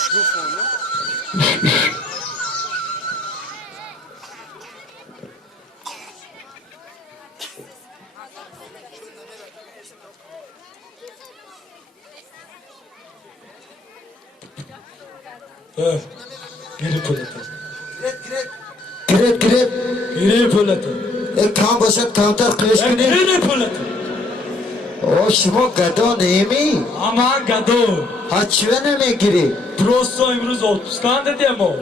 Kuş gufonu. Giri pulata. Girip girip. Giri pulata. Tam başak tam tar kılıç günü. Giri pulata. O şuma gado değil mi? Aman gado. Haçvene mi giri? Prosto imruz 30 kan dedi ama o.